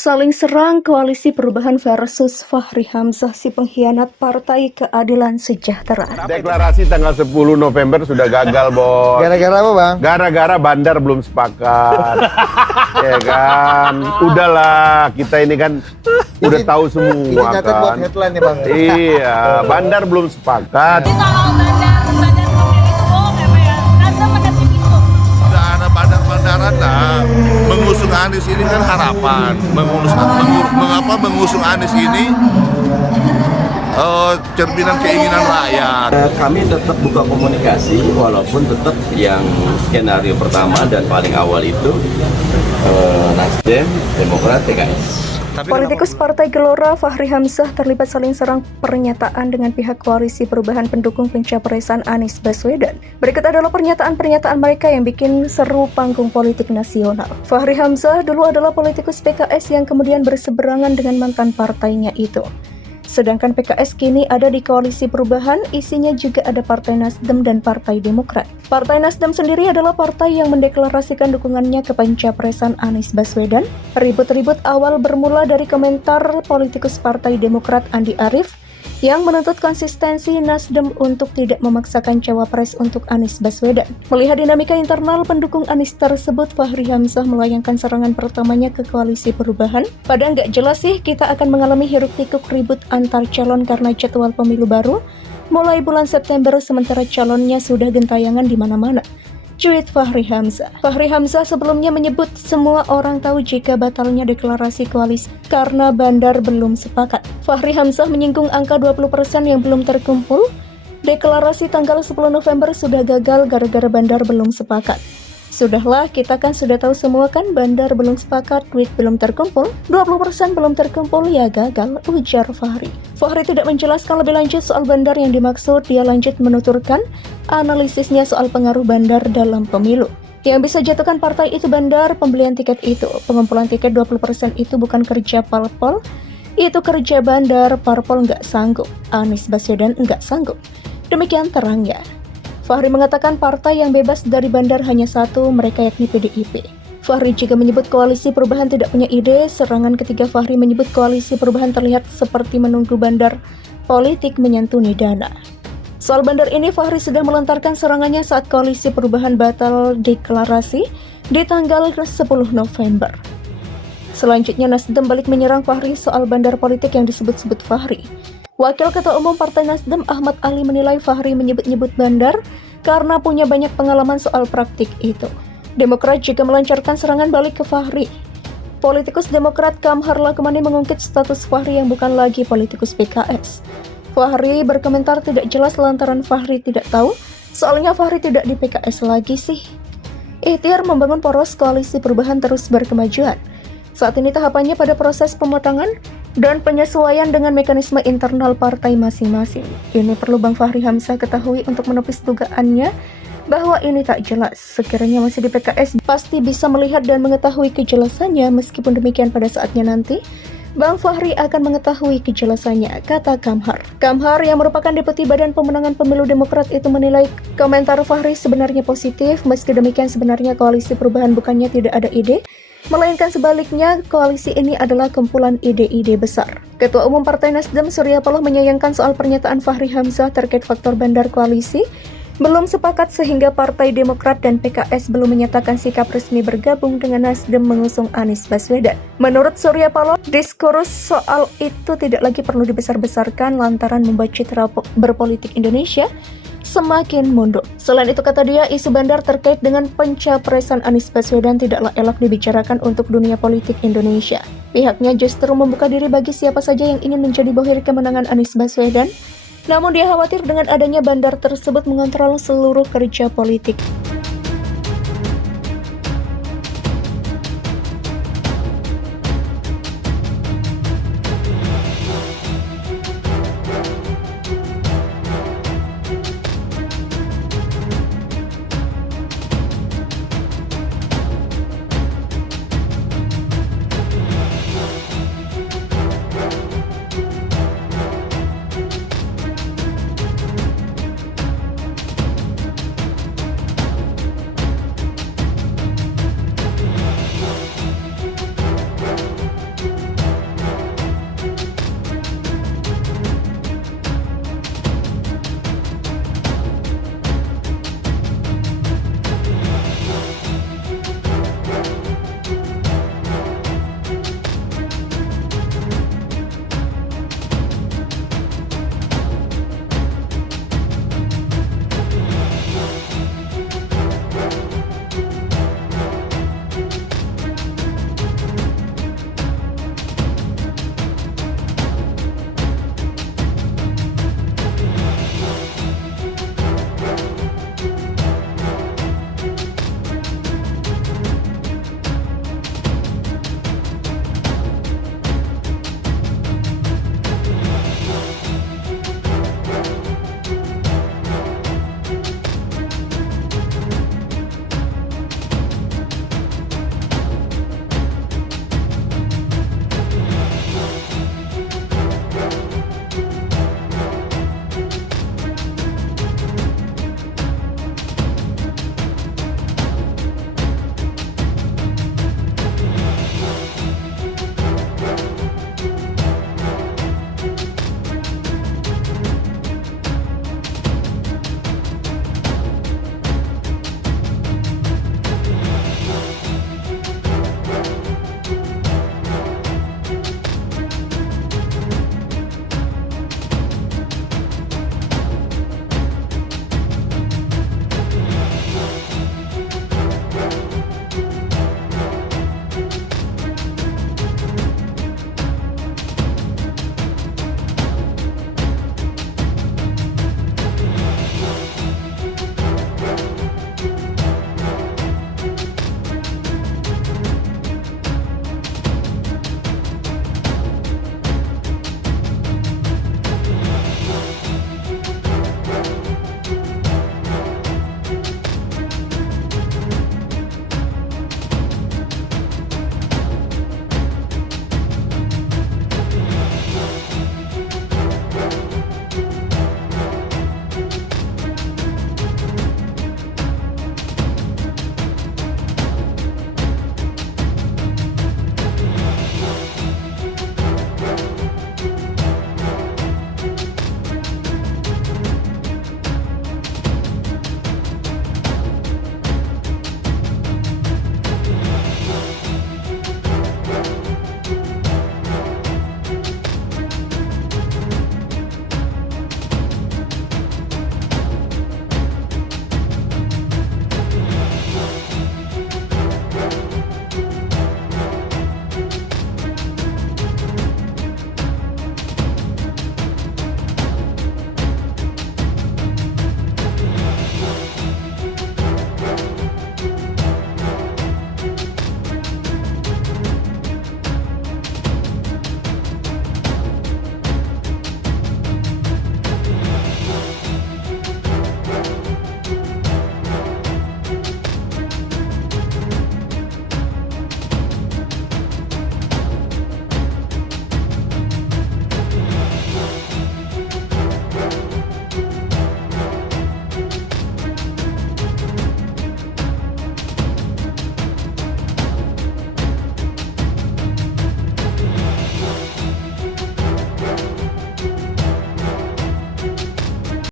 Saling serang koalisi perubahan versus Fahri Hamzah si pengkhianat Partai Keadilan Sejahtera. Deklarasi tanggal 10 November sudah gagal, Bos. Gara-gara apa, Bang? Gara-gara bandar belum sepakat. Ya kan? Udahlah, kita ini kan udah tahu semua Ini catat buat kan. headline nih, Bang. Iya, bandar belum sepakat. Jadi soal bandar pemilih itu bohong ya Pak ya? Anda mengerti itu? Udah ada bandar-bandaran lah. Mengusung Anies ini kan harapan. Mengusung Anies ini cerminan keinginan rakyat. Kami tetap buka komunikasi walaupun tetap yang skenario pertama dan paling awal itu Nasdem, Demokrat, PKS. Politikus Partai Gelora Fahri Hamzah terlibat saling serang pernyataan dengan pihak koalisi perubahan pendukung pencapresan Anies Baswedan. Berikut adalah pernyataan-pernyataan mereka yang bikin seru panggung politik nasional. Fahri Hamzah dulu adalah politikus PKS yang kemudian berseberangan dengan mantan partainya itu. Sedangkan PKS kini ada di koalisi perubahan, isinya juga ada Partai Nasdem dan Partai Demokrat. Partai Nasdem sendiri adalah partai yang mendeklarasikan dukungannya ke pencapresan Anies Baswedan. Ribut-ribut awal bermula dari komentar politikus Partai Demokrat Andi Arief yang menuntut konsistensi Nasdem untuk tidak memaksakan cawapres untuk Anies Baswedan. Melihat dinamika internal pendukung Anies tersebut, Fahri Hamzah melayangkan serangan pertamanya ke koalisi perubahan. Padahal nggak jelas sih kita akan mengalami hiruk-pikuk ribut antar calon karena jadwal pemilu baru mulai bulan September sementara calonnya sudah gentayangan di mana-mana. Cuit Fahri Hamzah. Fahri Hamzah sebelumnya menyebut semua orang tahu jika batalnya deklarasi koalisi karena bandar belum sepakat. Fahri Hamzah menyinggung angka 20% yang belum terkumpul. Deklarasi tanggal 10 November sudah gagal gara-gara bandar belum sepakat. Sudahlah, kita kan sudah tahu semua kan bandar belum sepakat, duit belum terkumpul, 20% belum terkumpul, ya gagal, ujar Fahri. Fahri tidak menjelaskan lebih lanjut soal bandar yang dimaksud, dia lanjut menuturkan analisisnya soal pengaruh bandar dalam pemilu. Yang bisa jatuhkan partai itu bandar, pembelian tiket itu. Pengumpulan tiket 20% itu bukan kerja parpol, itu kerja bandar, parpol nggak sanggup, Anies Baswedan nggak sanggup. Demikian terangnya. Fahri mengatakan partai yang bebas dari bandar hanya satu, mereka yakni PDIP. Fahri juga menyebut koalisi perubahan tidak punya ide. Serangan ketiga Fahri menyebut koalisi perubahan terlihat seperti menunggu bandar politik menyantuni dana. Soal bandar ini Fahri sudah melontarkan serangannya saat koalisi perubahan batal deklarasi di tanggal 10 November. Selanjutnya Nasdem balik menyerang Fahri soal bandar politik yang disebut-sebut Fahri. Wakil Ketua Umum Partai Nasdem Ahmad Ali menilai Fahri menyebut-nyebut bandar karena punya banyak pengalaman soal praktik itu. Demokrat juga melancarkan serangan balik ke Fahri. Politikus Demokrat Kamhar Lakumani mengungkit status Fahri yang bukan lagi politikus PKS. Fahri berkomentar tidak jelas lantaran Fahri tidak tahu, soalnya Fahri tidak di PKS lagi sih. Ikhtiar membangun poros koalisi perubahan terus berkemajuan. Saat ini tahapannya pada proses pematangan dan penyesuaian dengan mekanisme internal partai masing-masing. Ini perlu Bang Fahri Hamzah ketahui untuk menepis dugaannya bahwa ini tak jelas. Sekiranya masih di PKS, pasti bisa melihat dan mengetahui kejelasannya. Meskipun demikian pada saatnya nanti, Bang Fahri akan mengetahui kejelasannya, kata Kamhar. Kamhar yang merupakan Deputi Badan Pemenangan Pemilu Demokrat itu menilai komentar Fahri sebenarnya positif. Meski demikian sebenarnya koalisi perubahan bukannya tidak ada ide, melainkan sebaliknya, koalisi ini adalah kumpulan ide-ide besar. Ketua Umum Partai Nasdem Surya Paloh menyayangkan soal pernyataan Fahri Hamzah terkait faktor bandar koalisi belum sepakat sehingga Partai Demokrat dan PKS belum menyatakan sikap resmi bergabung dengan Nasdem mengusung Anies Baswedan. Menurut Surya Paloh, diskursus soal itu tidak lagi perlu dibesar-besarkan lantaran membuat citra berpolitik Indonesia semakin mundur. Selain itu kata dia, isu bandar terkait dengan pencapresan Anies Baswedan tidaklah elok dibicarakan untuk dunia politik Indonesia. Pihaknya justru membuka diri bagi siapa saja yang ingin menjadi bohir kemenangan Anies Baswedan. Namun dia khawatir dengan adanya bandar tersebut mengontrol seluruh kerja politik.